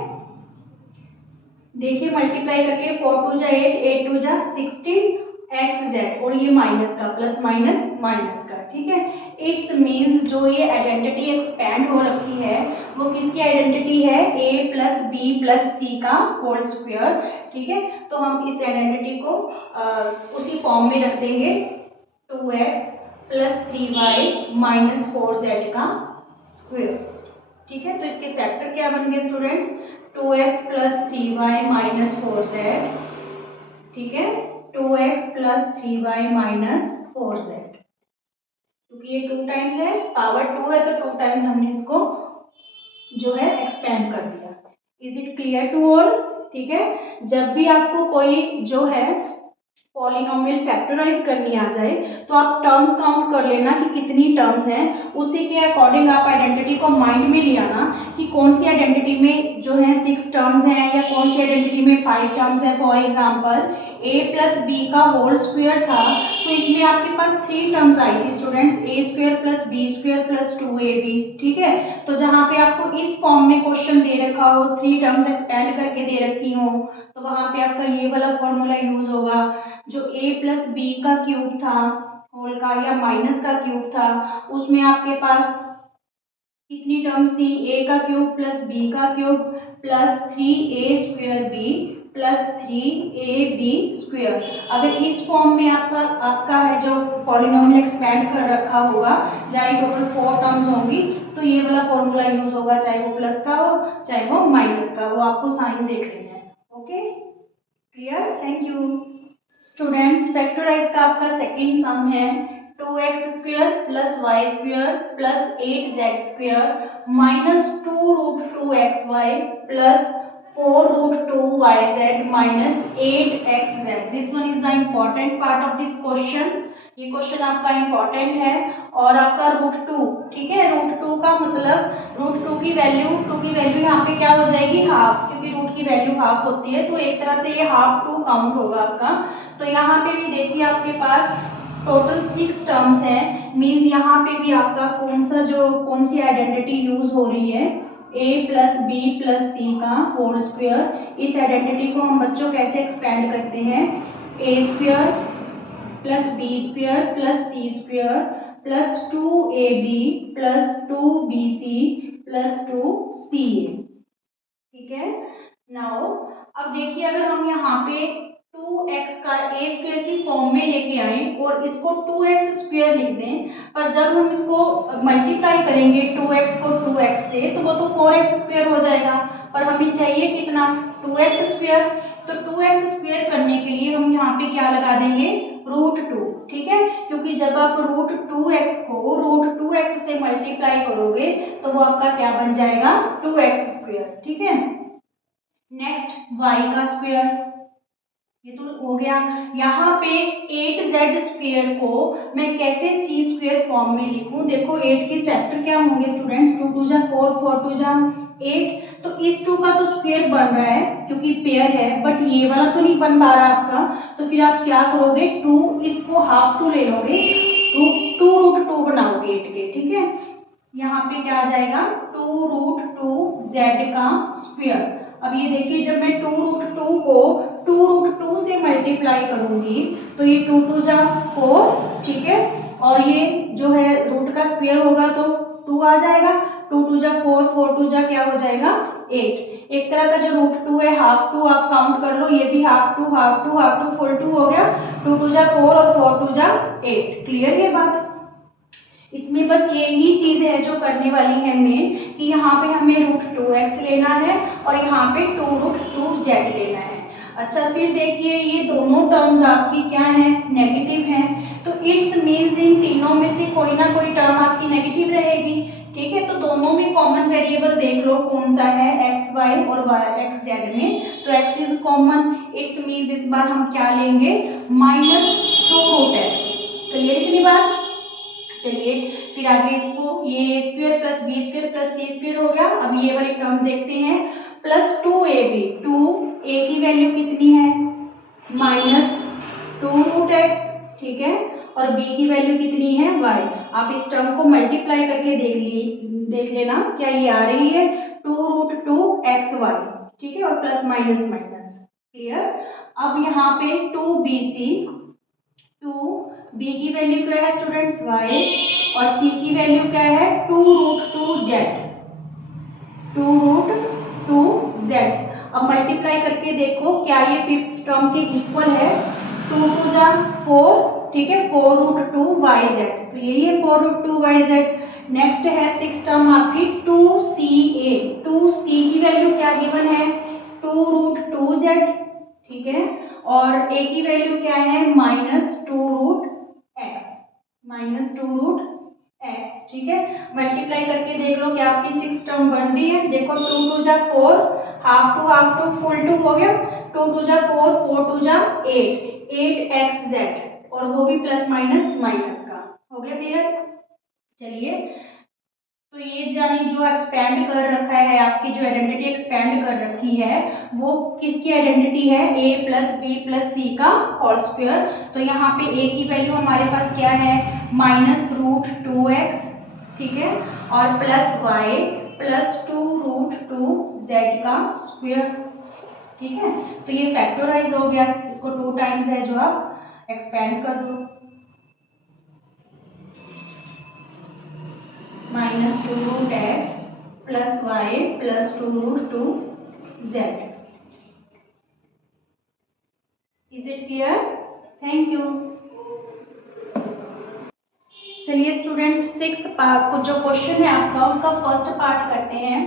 देखिए मल्टीप्लाई करके 4 2 जा 8, 8 2 जा 16xz और ये माइनस का प्लस माइनस माइनस का। ठीक है, इट्स मीन्स जो ये आइडेंटिटी एक्सपैंड हो रखी है वो किसकी आइडेंटिटी है, a plus b plus c का होल स्क्वायर। ठीक है, तो हम इस आइडेंटिटी को उसी फॉर्म में रख देंगे, 2x plus 3y minus 4z का स्क्वायर। ठीक है, तो इसके फैक्टर क्या बन गए students, 2x plus 3y minus 4z। ठीक है, 2x plus 3y minus 4z, क्योंकि ये 2 टाइम्स है, पावर 2 है तो 2 टाइम्स हमने इसको जो है एक्सपेंड कर दिया। Is it clear to all? ठीक है, जब भी आपको कोई जो है पॉलिनोमियल फैक्टराइज करनी आ जाए तो आप टर्म्स काउंट कर लेना कि कितनी टर्म्स हैं, उसी के अकॉर्डिंग आप आइडेंटिटी को माइंड में ले आना कि कौन सी आइडेंटिटी में जो है 6 टर्म्स हैं या कौन सी आइडेंटिटी में 5 टर्म्स हैं। For example a plus b का होल स्क्वायर था तो इसमें आपके पास 3 टर्म्स आई थी students, a square plus b square plus 2ab। ठीक है, तो जहाँ पे आपको इस फॉर्म में क्वेश्चन दे रखा हो, 3 टर्म्स एक्सपेंड करके दे रखी हो, तो वहाँ पे आपका ये वाला फॉर्मूला यूज होगा। जो a प्लस बी का क्यूब था होल का या माइनस का क्यूब था, उसमें आपके पास कितनी टर्म्स थी, a का क्यूब प्लस b का cube plus 3a square b plus 3ab square. अगर इस फॉर्म में आपका है जो पॉलिनोमियल एक्सपेंड कर रखा होगा, जहाँ टोटल 4 टर्म्स होंगी, तो ये वाला फॉर्मूला यूज होगा, चाहे वो प्लस का हो चाहे वो माइनस का हो, आपको साइन देख लेना है। Okay, clear, thank you. Students, factorize का आपका सेकंड सम है 2x square plus y square plus 8z square minus 2√2xy plus 4√2yz minus 8xz। This one is the important part of this question. ये क्वेश्चन आपका इम्पॉर्टेंट है और आपका √2, ठीक है, √2 का मतलब √2 की वैल्यू यहाँ पे क्या हो जाएगी, हाफ, क्योंकि रूट की वैल्यू हाफ होती है तो एक तरह से ये हाफ 2 काउंट होगा आपका। तो यहाँ पे भी देखिए आपके पास टोटल 6 टर्म्स है, मीन्स यहाँ पे भी आपका कौन सी आइडेंटिटी यूज हो रही है, a plus b plus c का होल स्क्वायर। इस आइडेंटिटी को हम बच्चों कैसे एक्सपेंड करते हैं, a square plus b square plus c square plus 2ab plus 2bc plus 2ca। ठीक है, नाउ अब देखिए अगर हम यहाँ पे 2x का a स्क्वायर की फॉर्म में लेके आए और इसको 2x स्क्वायर लिख दें, पर जब हम इसको मल्टीप्लाई करेंगे 2x को 2x से तो वो तो 4x स्क्वायर हो जाएगा, पर हमें चाहिए कितना, 2x स्क्वायर। तो 2x स्क्वायर करने के लिए हम यहाँ पे क्या लगा देंगे, √2। ठीक है, क्योंकि जब आप √2x को √2x से मल्टीप्लाई करोगे तो वो आपका क्या बन जाएगा, 2x स्क्वायर। ठीक है, नेक्स्ट y का स्क्वायर, ये तो हो गया। यहाँ पे 8z स्क्वायर को मैं कैसे c स्क्वायर फॉर्म में लिखूं, देखो 8 के फैक्टर क्या होंगे स्टूडेंट्स, 2 2 जा 4, 4 2 जा 8, तो इस 2 का तो स्क्वायर बन रहा है क्योंकि पेयर है, बट ये वाला तो नहीं बन पा रहा आपका, तो फिर आप क्या करोगे, 2 इसको हाफ 2 ले लोगे, 2√2 बनाओगे 8 के। ठीक है, यहाँ पे क्या आ जाएगा, 2√2z का स्क्वायर। अब ये देखिए जब मैं 2√2 को 2√2 से मल्टीप्लाई करूंगी तो ये 2 2 जा 4, ठीक है, और ये जो है रूट का स्क्वायर होगा तो 2 आ जाएगा, 2 2 जा 4, 4 2 जा क्या हो जाएगा 8। एक तरह का जो √2 है हाफ 2 आप काउंट कर लो, ये भी हाफ 2 हाफ 2 हाफ 2 फुल 2 हो गया, 2 2 जा 4 और 4 2 जा 8। क्लियर ये बात, इसमें बस यही चीज है जो करने वाली है मेन, कि यहाँ पे हमें √2x लेना है और यहाँ पे 2√2z लेना है। अच्छा, फिर देखिए ये दोनों टर्म्स आपकी क्या है, नेगेटिव हैं, तो इट्स मीन्स इन तीनों में से कोई ना कोई टर्म आपकी नेगेटिव रहेगी। ठीक है, तो दोनों में कॉमन वेरिएबल देख लो कौन सा है, एक्स वाई और xz में, तो x is common, it's means इस बार हम क्या लेंगे, -2√x। क्लियर इतनी बात, चलिए फिर आगे इसको, ये a square plus b square plus c square हो गया। अब ये वाली टर्म देखते हैं, प्लस 2ab, 2a की वैल्यू कितनी है, -2√x, ठीक है, और b की वैल्यू कितनी है y। आप इस टर्म को मल्टीप्लाई करके देख लेना क्या ये आ रही है, 2√2xy, ठीक है, और प्लस माइनस माइनस। क्लियर, अब यहाँ पे 2bc, 2b की वैल्यू क्या है स्टूडेंट्स y, और c की वैल्यू क्या है 2√2z, 2√2z। अब मल्टीप्लाई करके देखो क्या ये फिफ्थ टर्म के इक्वल है, 2 2 जा 4, ठीक है, 4√2yz, तो यही है 4√2yz। नेक्स्ट है सिक्स टर्म आपकी 2ca, 2c की वैल्यू क्या गिवन है, 2√2z, ठीक है, और a की वैल्यू क्या है, -2√x, ठीक है। मल्टीप्लाई करके देख लो क्या आपकी सिक्स टर्म बन रही है, देखो 2 2 जा 4, हाफ 2 फुल 2 हो गया, 2 2 जा 4, 4 2 जा 8, 8xz और वो भी प्लस माइनस माइनस का। हो गया क्लियर? चलिए, तो ये जानी जो एक्सपेंड कर रखा है, आपकी जो आइडेंटिटी एक्सपेंड कर रखी है वो किसकी आइडेंटिटी है? a plus b plus c का होल स्क्वायर। तो यहाँ पे a की वैल्यू हमारे पास क्या है? -√2x, ठीक है, और प्लस y प्लस 2√2z का स्क्वायर, ठीक है। तो ये फैक्टराइज हो गया, इसको 2 टाइम्स है जो आप एक्सपेंड कर दो, -2√x plus y plus 2√2z। Is it clear? Thank you. चलिए स्टूडेंट्स, सिक्स्थ पार्ट को जो क्वेश्चन है आपका उसका फर्स्ट पार्ट करते हैं।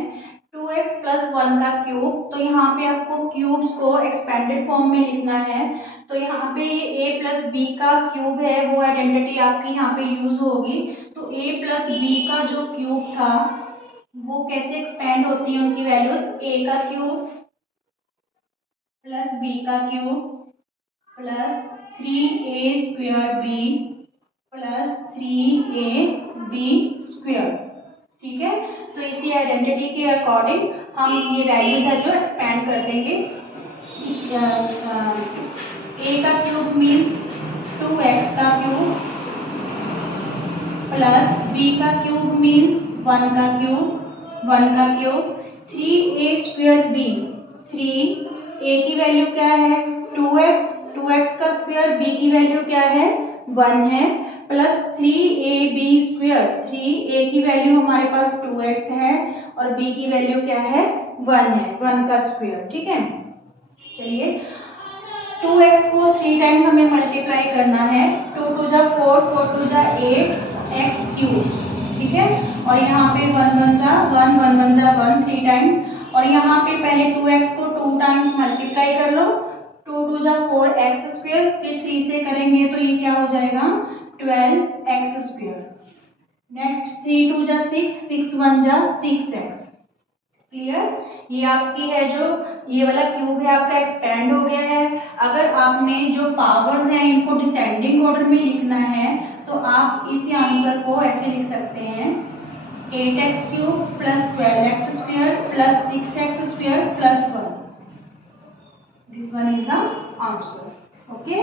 2x प्लस 1 का क्यूब। तो यहाँ पे आपको क्यूब्स को एक्सपेंडेड फॉर्म में लिखना है। तो यहाँ पे a प्लस बी का क्यूब है, वो आइडेंटिटी आपकी यहाँ पे यूज होगी। तो a प्लस बी का जो क्यूब था वो कैसे एक्सपेंड होती है उनकी वैल्यूज? a का क्यूब प्लस b का cube plus 3a² b plus 3ab square, ठीक है। तो इसी आइडेंटिटी के अकॉर्डिंग हम ये वैल्यूज है जो एक्सपेंड कर देंगे। a का क्यूब मीन्स 2x का क्यूब प्लस b का क्यूब मीन्स 1 का क्यूब 3a² b, 3a की वैल्यू क्या है? 2x का स्क्वायर, b की वैल्यू क्या है? 1 है, प्लस 3ab², 3a की वैल्यू हमारे पास 2x है और b की वैल्यू क्या है? 1 है, 1 का स्क्वायर, ठीक है। चलिए, 2x को 3 टाइम्स हमें मल्टीप्लाई करना है। 2 2 जा 4, 4 2 जा 8x³, ठीक है। और यहाँ पे 1 1 जा 1, 1 1 जा 1, 3 टाइम्स। और यहाँ पे पहले 2x को 2 टाइम्स मल्टीप्लाई कर लो। 2 2 जा 4x², फिर 3 से करेंगे तो ये क्या हो जाएगा? 12x²। नेक्स्ट 3 2 जा 6, 6 1 जा 6x। क्लियर? ये आपकी है जो ये वाला क्यूब है आपका एक्सपेंड हो गया है। अगर आपने जो पावर्स हैं इनको डिसेंडिंग ऑर्डर में लिखना है तो आप इस आंसर को ऐसे लिख सकते हैं 8x³ plus 12x² plus 6x² plus 1। This one is the answer. Okay,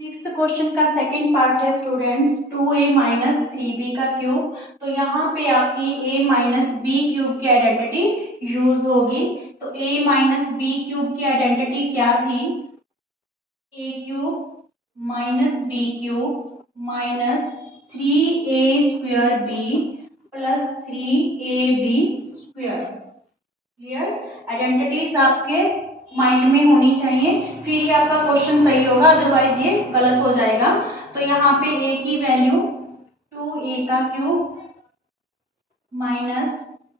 sixth question का सेकेंड पार्ट है स्टूडेंट्स 2a माइनस 3b का क्यूब। तो यहाँ पे आपकी a माइनस बी क्यूब की आइडेंटिटी यूज होगी। तो a माइनस बी क्यूब की आइडेंटिटी क्या थी? a³ minus b cube minus 3a² b plus 3ab²। Clear? Identities आपके माइंड में होनी चाहिए, फिर ही आपका क्वेश्चन सही होगा, अदरवाइज ये गलत हो जाएगा। तो यहाँ पे a की वैल्यू 2a का क्यूब माइनस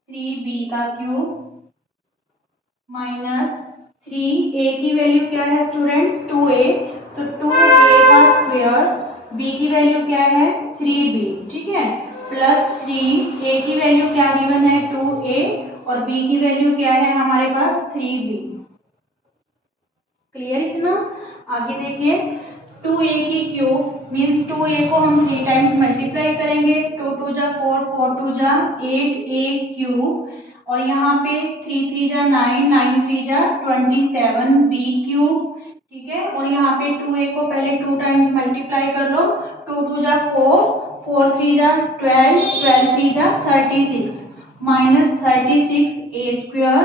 3b का क्यूब माइनस 3a की वैल्यू क्या है स्टूडेंट्स? 2a, तो 2a का स्क्वायर, b की वैल्यू क्या है? 3b, ठीक है, प्लस 3a की वैल्यू क्या गिवन है? 2a और b की वैल्यू क्या है हमारे पास? 3b। क्लियर इतना? आगे देखिए, 2a की क्यूब मीन्स 2a को हम 3 टाइम्स मल्टीप्लाई करेंगे। 2 2 जा 4, 4 2 जा 8a³ और यहाँ पे 3 3 जा 9, 9 3 जा 27b³, ठीक है। और यहाँ पे 2a को पहले 2 टाइम्स मल्टीप्लाई कर लो। 2 2 जा 4, 4 3 जा 12, 12 3 जा 36, माइनस 36a²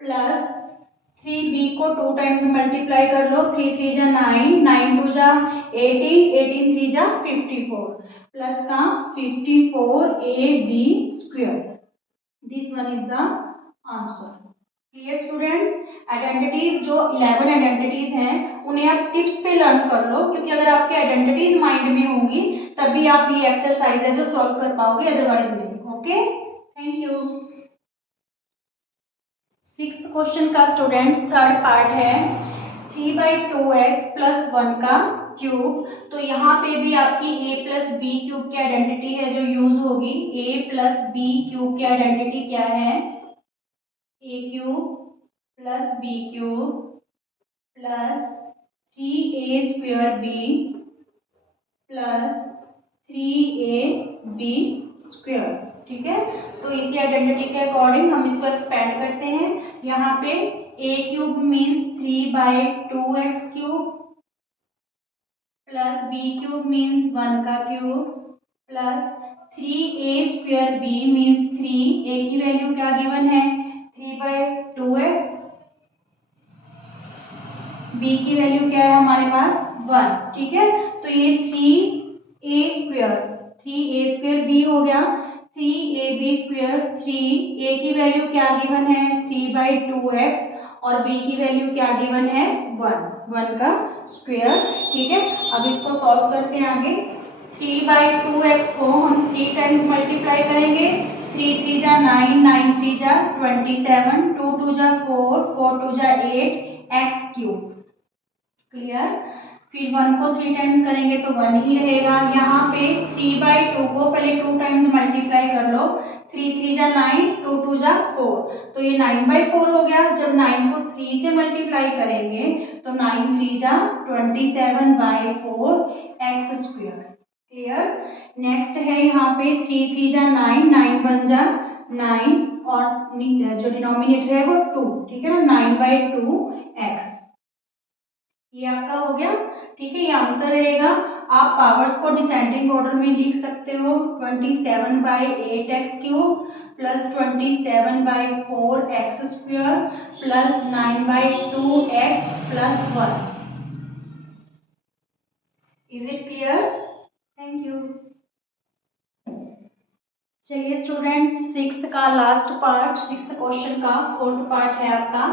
प्लस 3b को 2 टाइम्स मल्टीप्लाई कर लो। 3 3 जा 9, 9 2 जा 18, 18 3 जा 54, प्लस का 54ab²। This one is the answer. Clear students? Identities जो 11 आइडेंटिटीज हैं उन्हें आप टिप्स पे लर्न कर लो, क्योंकि अगर आपकी आइडेंटिटीज माइंड में होंगी तभी आप ये एक्सरसाइज है जो सॉल्व कर पाओगे, अदरवाइज नहीं। Okay, thank you. Sixth question का स्टूडेंट्स थर्ड पार्ट है 3/2x प्लस 1 का क्यूब। तो यहाँ पे भी आपकी a प्लस बी क्यूब की आइडेंटिटी है जो यूज होगी। a प्लस बी क्यूब की आइडेंटिटी क्या है? a³ plus b cube plus 3a² b plus 3ab square. ठीक है, तो इसी आइडेंटिटी के अकॉर्डिंग हम इसको एक्सपेंड करते हैं। यहाँ पे a³ means 3/2x³ plus b³ means 1 का cube plus 3a² b means 3, a की वैल्यू क्या गिवन है 3/2x, b की वैल्यू क्या है हमारे पास 1। ठीक है, तो ये 3a² b हो गया, 3ab² 3, a की वैल्यू क्या गिवन है 3/2x और b की वैल्यू क्या गिवन है 1 का स्क्वायर। ठीक है, अब इसको सॉल्व करते हैं आगे। 3/2x को हम 3 टाइम्स मल्टीप्लाई करेंगे, 3 3 जा 9, 9 3 जा 27, 2 2 जा 4, 4 2 जा 8 x³। क्लियर, फिर 1 को 3 टाइम्स करेंगे तो 1 ही रहेगा। यहाँ पे 3/2 को पहले 2 टाइम्स मल्टीप्लाई कर लो, 3 3 जा 9, 2 2 जा 4, तो ये 9/4 हो गया। जब 9 को 3 से मल्टीप्लाई करेंगे तो 9 3 जा 27/4 x²। क्लियर, नेक्स्ट है यहाँ पे 3 3 जा 9, 9 1 जा 9 और जो डिनोमिनेटर है वो 2। ठीक है ना, 9/2 x, ये आपका हो गया। ठीक है, ये आंसर रहेगा। आप पावर्स को डिसेंडिंग ऑर्डर में लिख सकते हो, 27/8x³ plus 27/4x² plus 9/2x plus 1। Is it clear? Thank you. चलिए स्टूडेंट्स, सिक्स्थ का लास्ट पार्ट, सिक्स्थ क्वेश्चन का फोर्थ पार्ट है आपका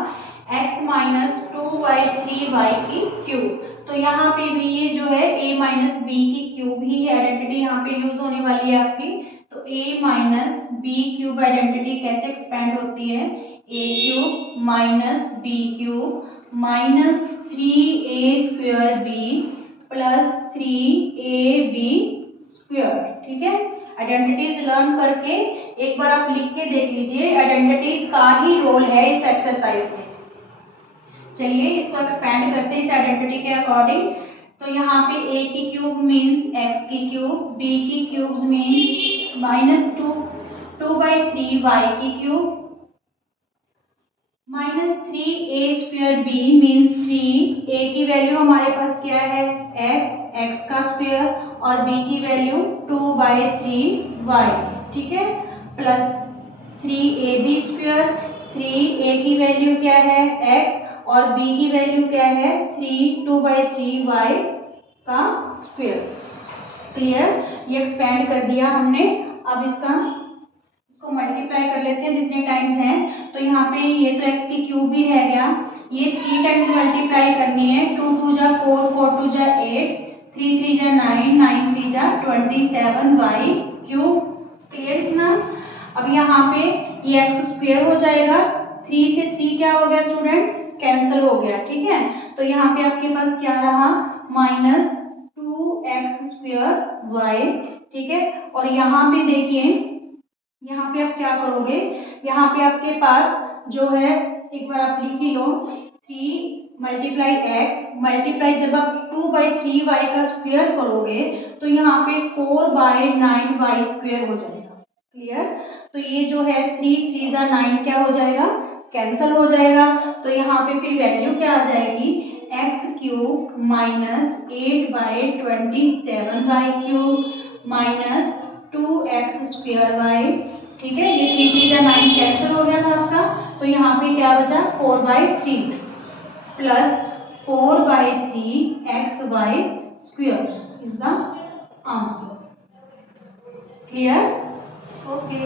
x माइनस 2/3y³। तो यहाँ पे भी ये जो है a माइनस बी की क्यूब ही आइडेंटिटी यहाँ पे यूज होने वाली है आपकी। तो a minus b cube identity कैसे एक्सपेंड होती है, a³ minus b³ minus 3a² b plus 3ab²। ठीक है, आइडेंटिटीज लर्न करके एक बार आप लिख के देख लीजिए, आइडेंटिटीज का ही रोल है इस एक्सरसाइज में। चलिए इसको एक्सपेंड करते हैं इस आइडेंटिटी के अकॉर्डिंग। तो यहाँ पे a की क्यूब मीन्स x की क्यूब, b की क्यूब मीन्स -2/3y की cube minus 3a² b means 3, a की वैल्यू हमारे पास क्या है x का स्क्वायर और b की वैल्यू 2/3y। ठीक है, प्लस 3ab², 3a की वैल्यू क्या है x और b की वैल्यू क्या है 2/3y का स्क्वायर। क्लियर, ये एक्सपेंड कर दिया हमने। अब इसको मल्टीप्लाई कर लेते हैं जितने टाइम्स हैं। तो यहाँ पे ये तो x की क्यूब ही रह गया, ये 3 टाइम्स मल्टीप्लाई करनी है, 2 2 जा 4, 4 2 जा 8, 3 3 जा 9, 9 3 जा 27y³। क्लियर इतना? अब यहाँ पे ये x² हो जाएगा, 3 से 3 क्या हो गया स्टूडेंट्स, कैंसिल हो गया। ठीक है, तो यहाँ पे आपके पास क्या रहा माइनस 2x²y। ठीक है, और यहाँ पे देखिए, यहाँ पे आप क्या करोगे, यहाँ पे आपके पास जो है एक बार आप लिख ही लो, 3 मल्टीप्लाई x मल्टीप्लाई जब आप 2/3y का स्क्वायर करोगे तो यहाँ पे 4/9y² हो जाएगा। क्लियर, तो ये जो है 3 3 जा 9 क्या हो जाएगा, कैंसल हो जाएगा। तो यहाँ पे फिर वैल्यू क्या आ जाएगी, x³ minus 8/27y³ minus 2x²y। ठीक है, ये 3 3 जा 9 कैंसिल हो गया था आपका, तो यहाँ पे क्या बचा 4/3 plus 4/3xy² is the answer. Clear? Okay.